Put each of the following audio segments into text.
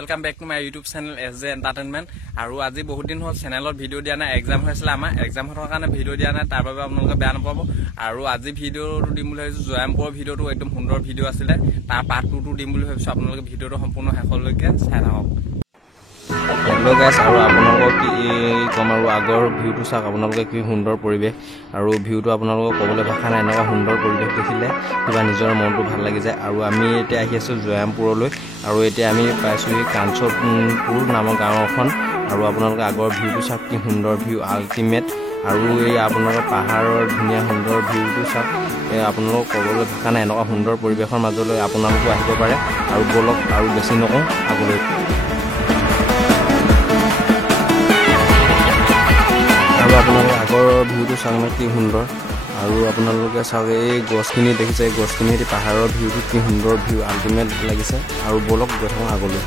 welcome back to my YouTube channel SJ entertainment আৰু আজি বহুত দিন হ'ল চেনেলত ভিডিঅ' দিয়া নাই এক্সাম হৈছিল আমাৰ এক্সাম হোৱাৰ কাৰণে ভিডিঅ' দিয়া নাই তাৰ বাবে আপোনালোকে বেয়া নাপাব আৰু আজি ভিডিঅ'টো দিম বুলি ভাবিছো জয়ামপুৰৰ ভিডিঅ'টো একদম সুন্দৰ ভিডিঅ' আছিলে তাৰ পাৰ্ট 2 টো দিম বুলি ভাবিছো আপোনালোকে ভিডিঅ'টো সম্পূৰ্ণ শেষলৈকে চাই থাকক हेलो गाइस আৰু আপোনালোকক কি কম আৰু আগৰ ভিউটো চাওক আপোনালোকে কি সুন্দৰ পৰিবেশ আৰু ভিউটো আপোনালোকক ক'বলৈ ভাষা নাই এনেকুৱা সুন্দৰ পৰিবেশ দেখিলে কিবা নিজৰ মনটো ভাল লাগি যায় আৰু আমি এতিয়া আহি আছো জয়ামপুৰলৈ আৰু এতিয়া আমি পাইছো এই কাঞ্চনপুৰ নামৰ গাঁওখন আৰু আপোনালোকে আগৰ ভিউটো চাওক কি সুন্দৰ ভিউ আল্টিমেট আৰু এই আপোনালোকৰ পাহাৰৰ ধুনীয়া সুন্দৰ ভিউটো চাওক আপোনালোকক ক'বলৈ ভাষা নাই এনেকুৱা সুন্দৰ পৰিবেশৰ মাজলৈ আপোনালোকো আহিব পাৰে আৰু বলক আৰু বেছি নকওঁ আগলৈ আপোনালোকে আগৰ ভিউটো চাওক কি সুন্দৰ আৰু আপোনালোকে চাওক এই গছখিনি দেখিছে এই গছখিনি এটি পাহাৰৰ ভিউটো কি সুন্দৰ ভিউ আল্টিমেট লাগিছে আৰু বলক গৈ থাকোঁ আগলৈ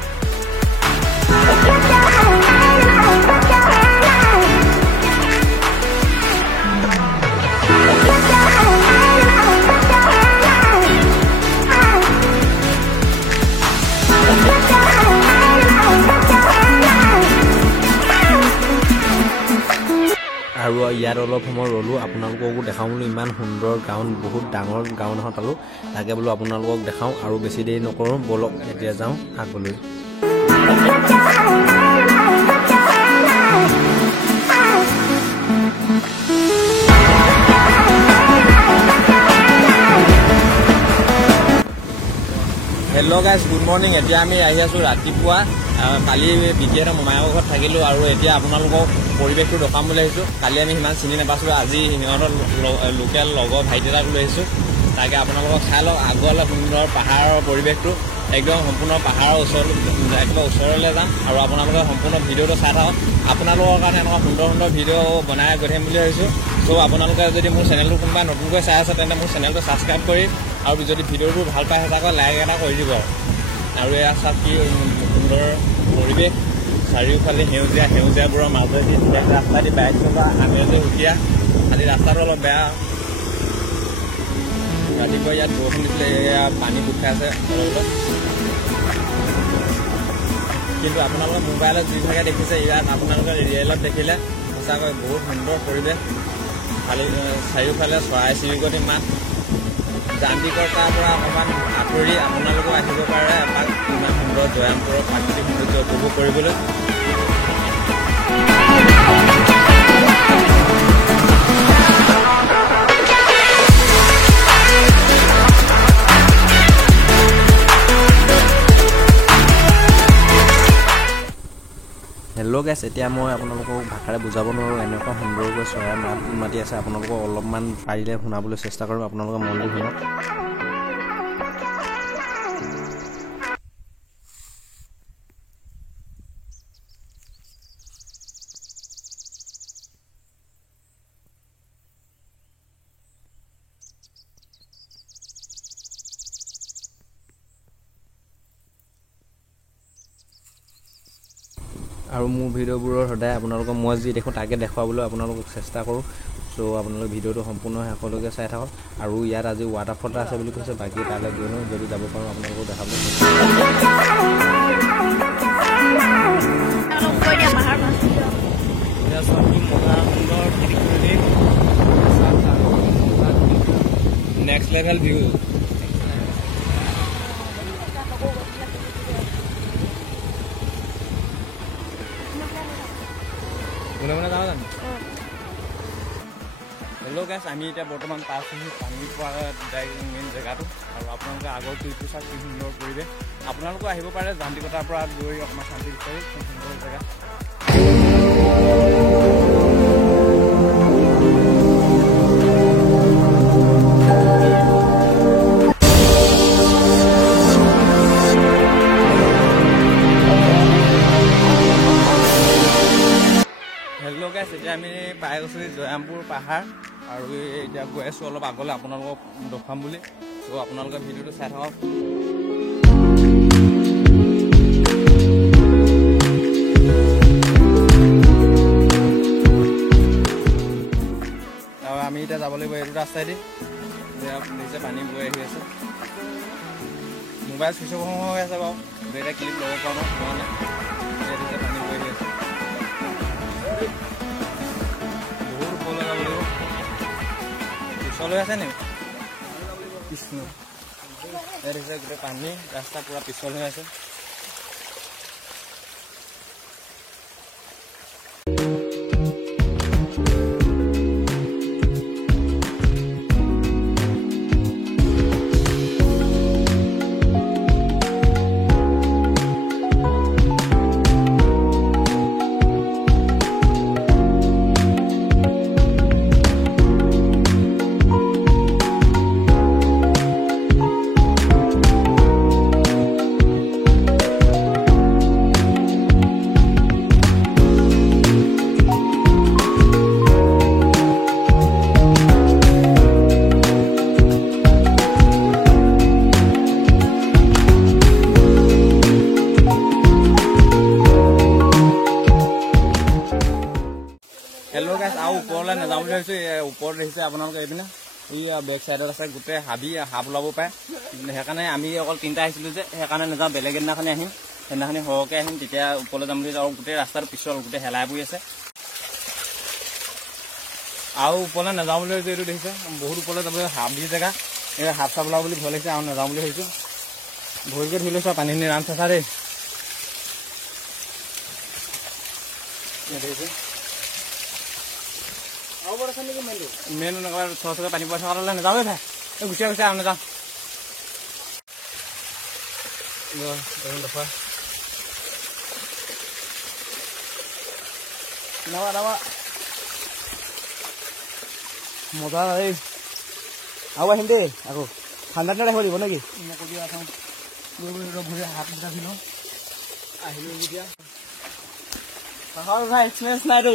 আৰু ইয়াত অলপ সময় ৰ'লো আপোনালোককো দেখাওঁ বোলো ইমান সুন্দৰ গাঁও বহুত ডাঙৰ গাঁও নহয় পালোঁ তাকে বোলো আপোনালোকক দেখাওঁ আৰু বেছি দেৰি নকৰোঁ বলক এতিয়া যাওঁ আগলৈ হেল্ল' গাইজ গুড মৰ্ণিং এতিয়া আমি আহি আছোঁ ৰাতিপুৱা কালি বিকিহঁতৰ মোমায়েকৰ ঘৰত থাকিলোঁ আৰু এতিয়া আপোনালোকক পৰিৱেশটো দেখাম বুলি আহিছোঁ কালি আমি সিমান চিনি নাপাইছিলোঁ আজি সিহঁতৰ লোকেল লগৰ ভাইটি এটাক লৈ আহিছোঁ তাকে আপোনালোকক চাই লওক আগলৈ সুন্দৰ পাহাৰৰ পৰিৱেশটো একদম সম্পূৰ্ণ পাহাৰৰ একেবাৰে ওচৰলৈ যাম আৰু আপোনালোকে সম্পূৰ্ণ ভিডিঅ'টো চাই থাকক আপোনালোকৰ কাৰণে এনেকুৱা সুন্দৰ সুন্দৰ ভিডিঅ' বনাই গৈ থাকিম বুলি ভাবিছোঁ চ' আপোনালোকে যদি মোৰ চেনেলটো কোনোবাই নতুনকৈ চাই আছে তেন্তে মোৰ চেনেলটো ছাবস্ক্ৰাইব কৰি আৰু যদি ভিডিঅ'টো ভাল পাই তাকৈ লাইক এটা কৰি দিব আৰু এয়া চাওক কি সুন্দৰ পৰিৱেশ চাৰিওফালে সেউজীয়াবোৰৰ মাজেদি ৰাস্তা দি বাইক চলোৱা আমেজে সুকীয়া খালি ৰাস্তাটো অলপ বেয়া ৰাতিপুৱা ইয়াত বৰষুণ দিছিলে এয়া পানী গোট খাই আছে অলপ কিন্তু আপোনালোকে মোবাইলত যিভাগে দেখিছে ইয়াত আপোনালোকে ৰিয়েলত দেখিলে সঁচাকৈ বহুত সুন্দৰ পৰিৱেশ খালি চাৰিওফালে চৰাই চিৰিকটি মাত যান্ত্ৰিকৰ তাৰ পৰা অকণমান আঁতৰি আপোনালোকেও আহিব পাৰে এপাক ইমান সুন্দৰ জয়ামপুৰৰ প্ৰাকৃতিক সৌন্দৰ্য উপভোগ কৰিবলৈ হেল্ল' গাইছ এতিয়া মই আপোনালোকক ভাষাৰে বুজাব নোৱাৰোঁ এনেকুৱা সুন্দৰকৈ চৰাই মাত মাতি আছে আপোনালোকক অলপমান পাৰিলে শুনাবলৈ চেষ্টা কৰোঁ আপোনালোকে মন দি শুনক আৰু মোৰ ভিডিঅ'বোৰৰ সদায় আপোনালোকক মই যি দেখোঁ তাকে দেখুৱাবলৈ আপোনালোকক চেষ্টা কৰোঁ চ' আপোনালোকে ভিডিঅ'টো সম্পূৰ্ণ শেষলৈকে চাই থাকক আৰু ইয়াত আজি ৱাটাৰফল এটা আছে বুলি কৈছে বাকী তালৈ গৈ লওঁ যদি যাব পাৰোঁ আপোনালোকক দেখাব নেক্সট লেভেল ভিউ হেল্ল' গাইছ আমি এতিয়া বৰ্তমান পাইছোঁহি পানী পোৱা মেইন জেগাটো আৰু আপোনালোকে আগৰ ট্ৰিপটো চাওক কি সুন্দৰ পৰিৱেশ আপোনালোকো আহিব পাৰে যান্ত্ৰিকতাৰ পৰা গৈ অকণমান শান্তি বিচাৰি কি সুন্দৰ জেগা হেল্ল' গাইছ এতিয়া আমি পাই গৈছোঁ জয়ামপুৰ পাহাৰ আৰু এতিয়া গৈ আছোঁ অলপ আগলৈ আপোনালোকক দেখুৱাম বুলি চ' আপোনালোকে ভিডিঅ'টো চাই থাকক আৰু আমি এতিয়া যাব লাগিব এইটো ৰাস্তাইদি নিজে পানী বৈ আহি আছে মোবাইল চুইচ অফ হৈ আছে বাৰু দুইটা ক্লিপ ল'ব পৰা নাই পানী পৰি আছে বহুত ওপৰলৈ যাব লাগিব পিছলৈ আছে নেকি কৃষ্ণ ইয়াত হৈছে গোটেই পানী ৰাস্তা পুৰা পিছল হৈ আছে হেল্ল' গাইছ আৰু ওপৰলৈ নাযাওঁ বুলি ভাবিছোঁ ওপৰত দেখিছে আপোনালোকে এইপিনে এই বেক চাইডত আছে গোটেই সাপ ওলাব পাৰে সেইকাৰণে আমি অকল 3টা আহিছিলোঁ যে সেইকাৰণে নাযাওঁ বেলেগ এদিনাখনি আহিম সেইদিনাখনি সৰহকৈ আহিম তেতিয়া ওপৰলৈ যাম বুলি আৰু গোটেই ৰাস্তাটো পিছল গোটেই হেলাই পৰি আছে আৰু ওপৰলৈ নাযাওঁ বুলি ভাবিছোঁ এইটো দেখিছে বহুত ওপৰলৈ যাবলৈ হাবি জেগা এই সাপ চাপ ওলাব বুলি ভয় লাগিছে আৰু নাযাওঁ বুলি ভাবিছোঁ ভৰিকৈ ধৰি লৈছোঁ পানীখিনি ৰাম চেঁচা দেই দেখিছে মেইন চৰচৰকৈ পানী পৰি থকা নাযাওঁৱে ভাই গুচিয়া গুচিয়া আৰু নাযাওঁ মজা এই আৰু আহিম দেই আকৌ ঠাণ্ডা দিনত আহিব লাগিব নেকি মই কৈ দিয়া চাওঁ ভৰি হাত ৰাখি লওঁ আহিলোঁ এতিয়া ভাই এক্সপিৰিয়েঞ্চ নাইতো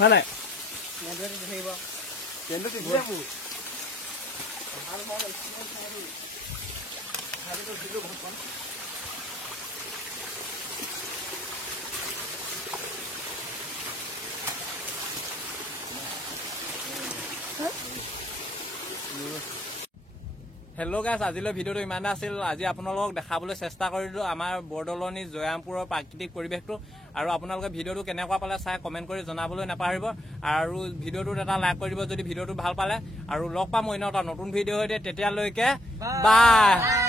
হয় নাই হেল্ল' গাইছ আজিলৈ ভিডিঅ'টো ইমানে আছিল আজি আপোনালোকক দেখাবলৈ চেষ্টা কৰিলোঁ আমাৰ বৰদলনি জয়ামপুৰৰ প্ৰাকৃতিক পৰিৱেশটো আৰু আপোনালোকে ভিডিঅ'টো কেনেকুৱা পালে চাই কমেণ্ট কৰি জনাবলৈ নাপাহৰিব আৰু ভিডিঅ'টোত এটা লাইক কৰি দিব যদি ভিডিঅ'টো ভাল পালে আৰু লগ পাম অন্য এটা নতুন ভিডিঅ' সৈতে তেতিয়ালৈকে বাই